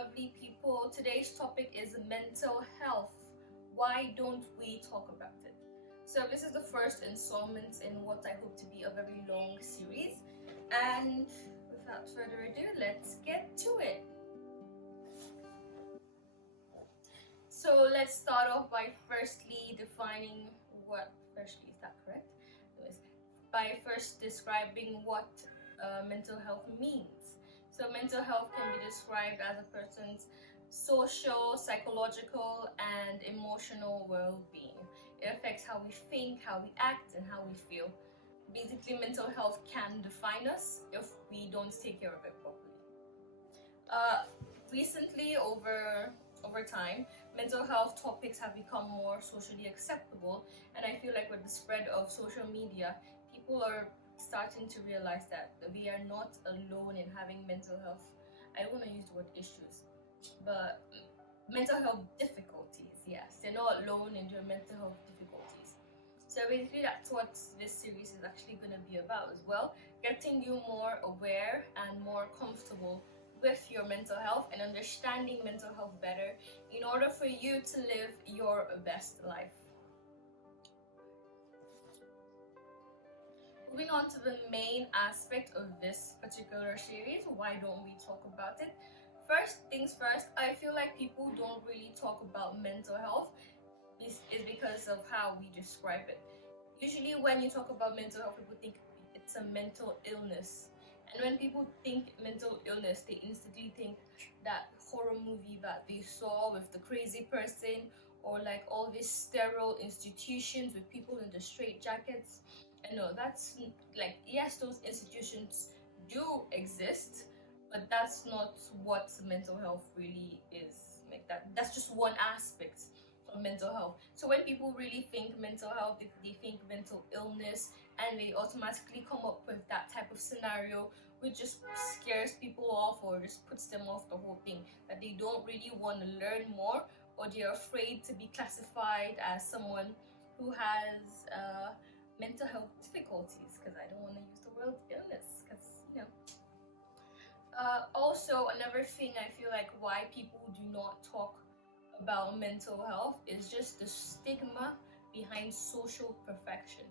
lovely people. Today's topic is mental health. Why don't we talk about it? So, this is the first installment in what I hope to be a very long series. And without further ado, let's get to it. So, let's start off by firstly defining what, firstly, is that correct? Anyways, by first describing what mental health means. So mental health can be described as a person's social, psychological, and emotional well-being. It affects how we think, how we act, and how we feel. Basically, mental health can define us if we don't take care of it properly. Recently, over time, mental health topics have become more socially acceptable, and I feel like with the spread of social media, people are starting to realize that we are not alone in having mental health. I don't want to use the word issues, but mental health difficulties. Yes, they're not alone in their mental health difficulties. So basically, that's what this series is actually going to be about as well, getting you more aware and more comfortable with your mental health and understanding mental health better in order for you to live your best life. Moving on to the main aspect of this particular series, why don't we talk about it? First things first, I feel like people don't really talk about mental health is because of how we describe it. Usually when you talk about mental health, people think it's a mental illness. And when people think mental illness, they instantly think that horror movie that they saw with the crazy person, or like all these sterile institutions with people in the straitjackets. And no, that's like, yes, those institutions do exist, but that's not what mental health really is. Like that's just one aspect of mental health. So when people really think mental health, they think mental illness, and they automatically come up with that type of scenario, which just scares people off or just puts them off the whole thing, that they don't really want to learn more, or they're afraid to be classified as someone who has mental health difficulties, because I don't want to use the word illness, because also another thing I feel like why people do not talk about mental health is just the stigma behind social perfection.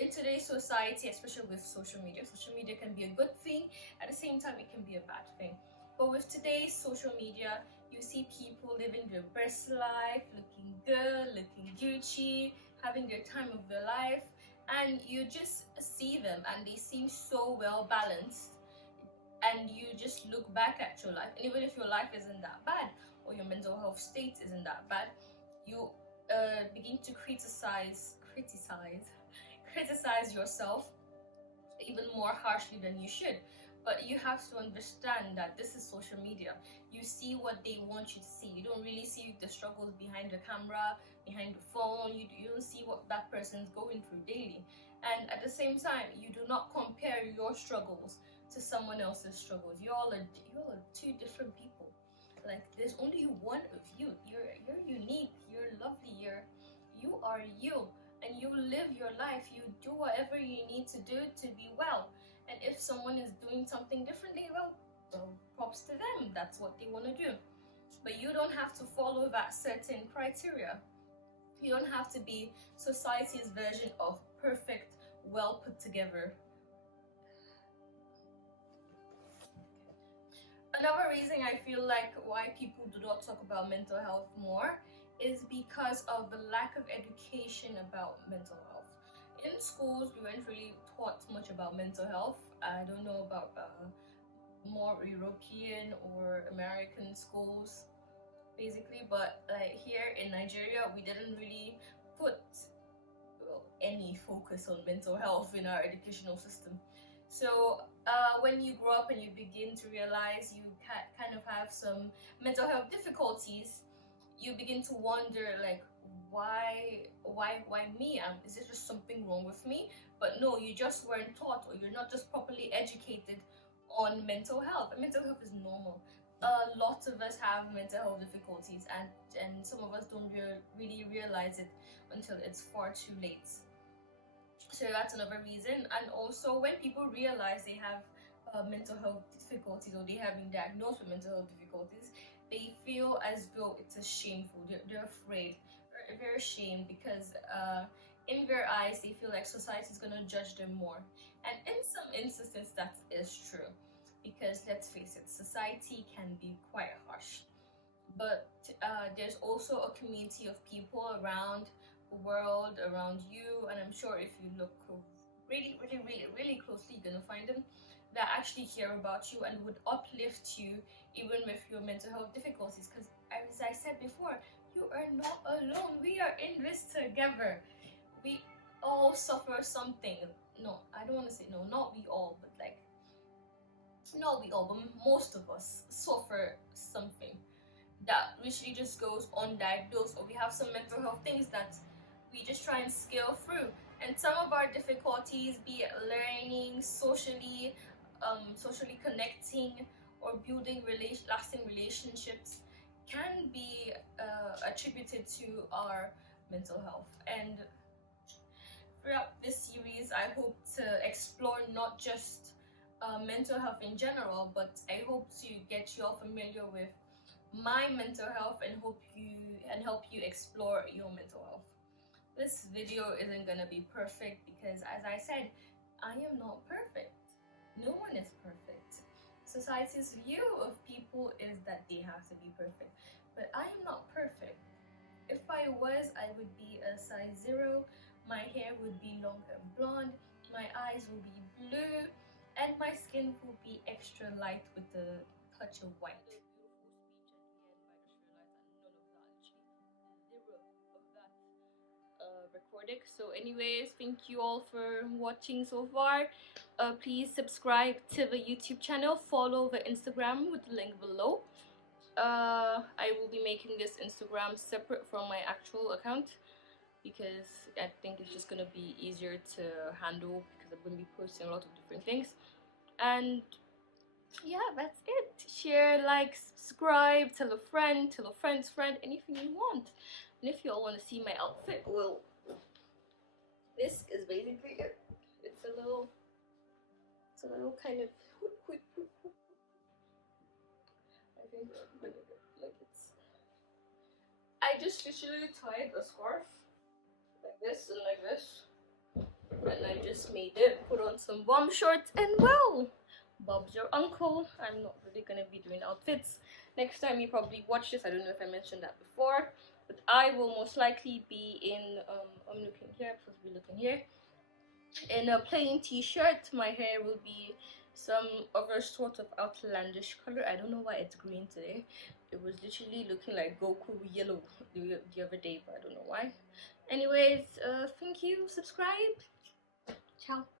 In today's society, especially with social media can be a good thing, at the same time it can be a bad thing. But with today's social media, you see people living their best life, looking good, looking Gucci, having their time of their life, and you just see them and they seem so well balanced, and you just look back at your life, and even if your life isn't that bad or your mental health state isn't that bad, you begin to criticize yourself even more harshly than you should. But you have to understand that this is social media. You see what they want you to see. You don't really see the struggles behind the camera, behind the phone. You don't see what that person's going through daily. And at the same time, you do not compare your struggles to someone else's struggles. You all are two different people. Like, there's only one of you. You're unique. You're lovely. You are you. And you live your life. You do whatever you need to do to be well. And if someone is doing something differently, well, props to them. That's what they want to do. But you don't have to follow that certain criteria. You don't have to be society's version of perfect, well put together. Another reason I feel like why people do not talk about mental health more is because of the lack of education about mental health. In schools, we weren't really taught much about mental health. I don't know about more European or American schools, basically, but here in Nigeria, we didn't really put any focus on mental health in our educational system. So when you grow up and you begin to realize you kind of have some mental health difficulties, you begin to wonder, like, why me? Is there just something wrong with me? But no, you just weren't taught, or you're not just properly educated on mental health. And mental health is normal. Lots of us have mental health difficulties, and some of us don't really realize it until it's far too late. So that's another reason. And also, when people realize they have mental health difficulties, or they have been diagnosed with mental health difficulties, they feel as though it's a shameful. They're afraid, they're ashamed because in their eyes they feel like society is gonna judge them more. And in some instances that is true, because let's face it, society can be quite harsh. But there's also a community of people around the world, around you, and I'm sure if you look really, really, really, really closely, you're gonna find them that actually care about you and would uplift you even with your mental health difficulties. Because as I said before, you are not alone. We are in this together. We all suffer something. No, I don't want to say no, not we all, but like not we all, but most of us suffer something that literally just goes undiagnosed, or we have some mental health things that we just try and scale through. And some of our difficulties, be it learning, socially connecting, or building lasting relationships, can be attributed to our mental health. And throughout this series, I hope to explore not just mental health in general, but I hope to get you all familiar with my mental health and help you explore your mental health. This video isn't gonna be perfect because, as I said, I am not perfect. No one is perfect. Society's view of people is that they have to be perfect, but I am not perfect. If I was, I would be a size 0. My hair would be long and blonde, my eyes will be blue, and my skin will be extra light with a touch of white. Recording. So anyways, thank you all for watching so far. Please subscribe to the YouTube channel, follow the Instagram with the link below. I will be making this Instagram separate from my actual account because I think it's just gonna be easier to handle because I'm gonna be posting a lot of different things. And yeah, that's it. Share, like, subscribe, tell a friend's friend, anything you want. And if you all want to see my outfit, well, this is basically it. It's a little kind of I think like it's. I just literally tied a scarf like this and like this, and I just made it. Put on some bomb shorts, and well, Bob's your uncle. I'm not really gonna be doing outfits. Next time you probably watch this, I don't know if I mentioned that before, but I will most likely be in I'm looking here, I'm supposed to be looking here, in a plain t-shirt. My hair will be some other sort of outlandish color. I don't know why it's green today. It was literally looking like Goku yellow the other day, but I don't know why. Anyways, thank you, subscribe, ciao.